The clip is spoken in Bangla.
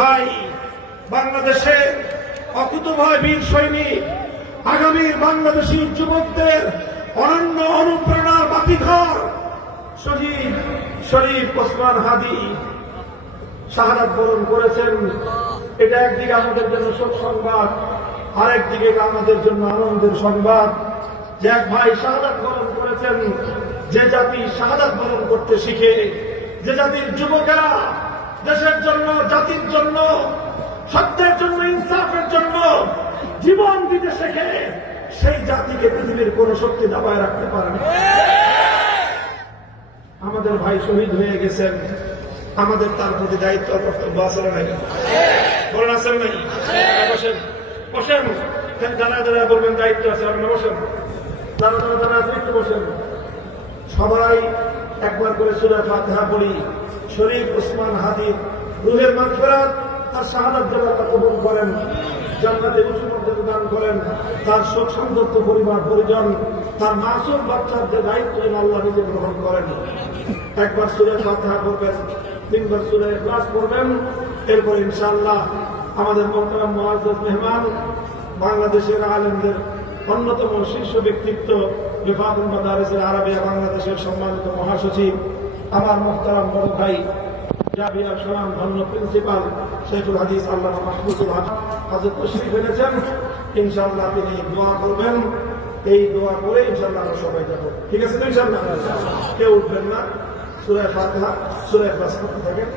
ভাই, বাংলাদেশে অকুতভয় বীর সৈনিক, আগামীর বাংলাদেশী যুবকদের অনন্য অনুপ্রেরণার বাতিঘর শহীদ শরীফ ওসমান হাদি শাহাদাত বরণ করেছেন। এটা একদিকে আমাদের জন্য শোক সংবাদ, আরেকদিকে এটা আমাদের জন্য আনন্দের সংবাদ যে এক ভাই শাহাদাত বরণ করেছেন। যে জাতি শাহাদাত বরণ করতে শিখে, যে জাতির যুবকেরা দেশের জন্য, জাতির জন্য, সত্যের জন্য, ইনসাফের জন্য জীবন দিতে শেখে, সেই জাতিকে পৃথিবীর কোন শক্তি দাবায় রাখতে পারে না। আমাদের ভাই শহীদ হয়ে গেছেন, আমাদের তার প্রতি দায়িত্ব কর্তব্য আছে না নাকি? বলেন আছেন নাকি? বসেন বসেন, দাঁড়ায় দাঁড়ায় বলবেন দায়িত্ব আছে আপনার। বসেন, দাঁড়া একটু বসেন। সবাই একবার করে সূরা ফাতিহা পড়ি। শরীফ ওসমান হাদির রুহের মাগফিরাত, তার শাহাদাত জান্নাত কবুল করেন, জান্নাতে উঁচু মর্যাদা দান করেন। তার শোক সন্তপ্ত পরিবার পরিজন, তার মাসুম বাচ্চাদের দায়িত্ব আল্লাহ নিজে গ্রহণ করেন। একবার সূরা ফাতিহা পড়বেন, 3 বার সূরা ইখলাস পড়বেন। এরপর ইনশাআল্লাহ আমাদের মোহতারাম মুআজ্জাজ মেহমান, বাংলাদেশের আলেমদের অন্যতম শীর্ষ ব্যক্তিত্ব, বিফাকুল মাদারিসের আরাবিয়া বাংলাদেশের সম্মানিত মহাসচিব, আমার মোহতারাম বড় ভাই, জাবিয়ার সুনাম ধন্য প্রিন্সিপাল শেখুল হাদিস আল্লামা মাহমুদুল হাজর তশরিফ এনেছেন। ইনশাআল্লাহ তিনি দোয়া করবেন। এই দোয়া করে ইনশাআল্লাহ আমরা সবাই যাব। ঠিক আছে তো? ইনশাআল্লাহ কেউ উঠবেন না। সূরা ফাতিহা, সূরা ইখলাস পড়তে থাকেন।